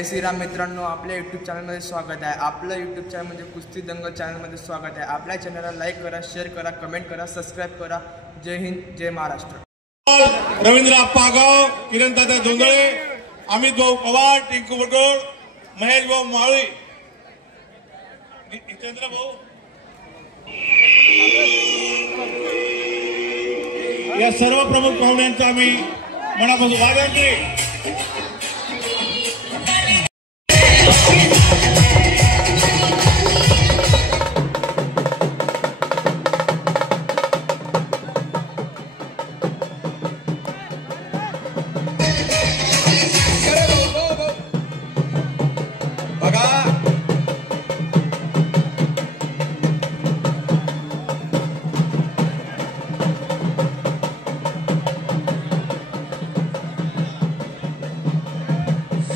जय श्रीराम मित्रांनो, आपल्या यूट्यूब चॅनलमध्ये स्वागत आहे। आपलं यूट्यूब चॅनल म्हणजे कुस्ती दंगल चॅनलमध्ये स्वागत आहे। आपल्या चॅनलला लाईक करा, शेअर करा, कमेंट करा, सबस्क्राईब करा। जय हिंद, जय महाराष्ट्र। रवींद्र आप्पागाव, किरण दादा जोंधळे, अमित भाऊ पवार, टिंकू बडोळ, महेश भाऊ माळी, चंद्र भाऊ, या सर्व प्रमुख पाहुण्यांचं आम्ही मनापासून स्वागत करतो।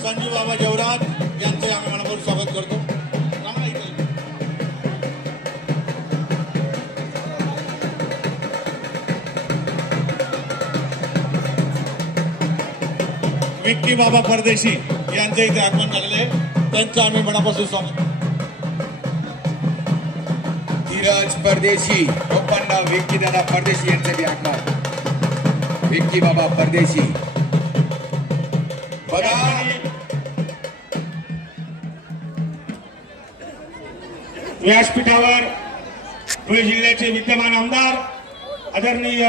संजीव बाबा जेवरात यांचे आम्ही मनापासून स्वागत करतो। विक्की बाबा परदेशी यांचे इथे आगमन झालेले आहे, त्यांचं आम्ही मनापासून स्वागत। धीरज परदेशी, ओपन विक्की दादा परदेशी यांचे बी आगमन। विक्की बाबा परदेशी व्यासपीठावर धुळे जिल्ह्याचे विद्यमान आमदार आदरणीय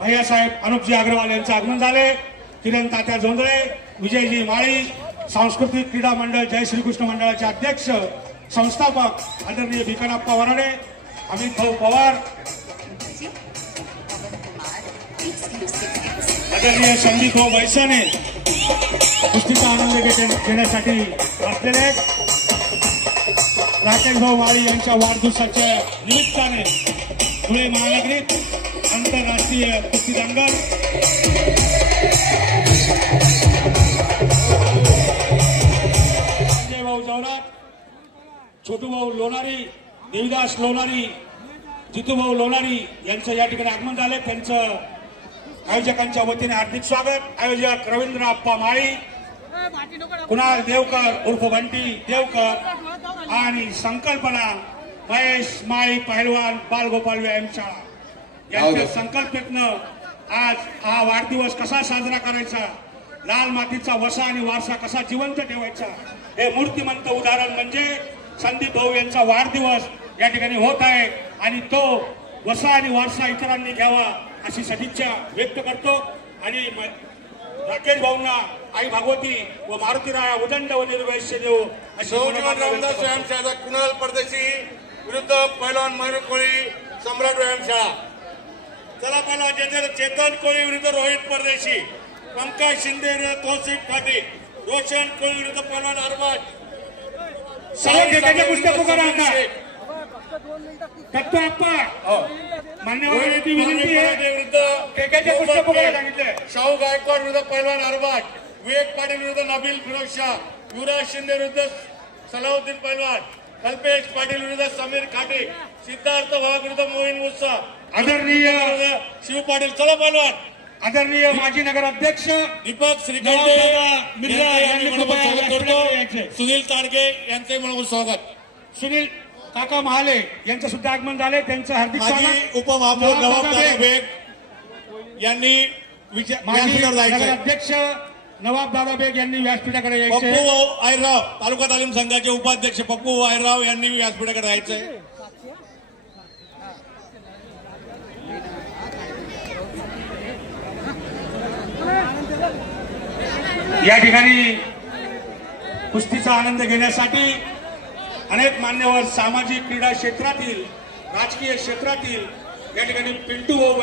भैयासाहेब अनुपजी अग्रवाल यांचे आगमन झाले। किरण तात्या जोंधळे, विजयजी माळी, सांस्कृतिक क्रीडा मंडळ जय श्रीकृष्ण मंडळाचे अध्यक्ष संस्थापक आदरणीय भिकनप्पा वराडे, अमित भाऊ पवार, आदरणीय संदीप भाऊ बैसाने कुस्तीचा आनंद घेण्यासाठी असलेले आहेत। राकेश भाऊ माळी यांच्या वाढदिवसाच्या निमित्ताने धुळे महानगरीत आंतरराष्ट्रीय कुस्ती दंगल संजय भाऊ जवरात, छोटू भाऊ लोणारी, देविदास लोणारी, जितू भाऊ लोणारी यांचं या ठिकाणी आगमन झाले। त्यांचं आयोजकांच्या वतीने हार्दिक स्वागत। आयोजक रवींद्र आप्पा माळी, कुणाल देवकर उर्फ बंटी देवकर आणि संकल्पना महेश माळी पहलवान बालगोपाल व्यायामशाळा यांच्या संकल्पनेतनं आज हा वाढदिवस कसा साजरा करायचा, लाल मातीचा वसा आणि वारसा कसा जिवंत ठेवायचा, हे मूर्तिमंत उदाहरण म्हणजे संदीप भाऊ यांचा वाढदिवस या ठिकाणी होत आहे आणि तो वसा आणि वारसा इतरांनी घ्यावा अशी सदिच्छा व्यक्त करतो। आणि राकेश भाऊंना आई भागवती व मारुती राया उदंड व निर्वैश्य देव अशी रामदास व्यायामशाळा, कुणाल परदेशी विरुद्ध पैलवान मयूर कोळी सम्राट व्यायामशाळा। चला पहिला चेतन कोळी विरुद्ध रोहित परदेशी, पंकज शिंदे विरुद्ध तौसिफ ठाणे, रोशन कोळी विरुद्ध पैलवान अरबाज। शाहू गायकवाड विरुद्ध पैलवान अरबाज, विवेक पाटील विरुद्ध नबील फिरोज शाह, युवराज शिंदे विरुद्ध सलाउद्दीन पैलवान, कल्पेश पाटील विरुद्ध समीर खाटे, सिद्धार्थ वाघ विरुद्ध मोहीन मुस्सा, आदरणीय शिव पाटील। चला पैलवान आदरणीय माजी नगर अध्यक्ष दीपक श्रीखंडे यांनी स्वागत करतो। सुनील ताडगे यांचे म्हणून स्वागत। सुनील काका महाले यांचं सुद्धा आगमन झाले, त्यांचं हार्दिक स्वागत। उपमहापौर नवाब बेग यांनी नगर अध्यक्ष नवाब दादा बेग यांनी व्यासपीठाकडे यायचे। पप्पू आयरराव तालुका तालीम संघाचे उपाध्यक्ष पप्पू आयरराव यांनी व्यासपीठाकडे यायचंय। या ठिकाणी कुस्तीचा आनंद घेण्यासाठी अनेक मान्यवर सामाजिक क्रीडा क्षेत्रातील, राजकीय क्षेत्रातील या ठिकाणी पिंटू भाऊ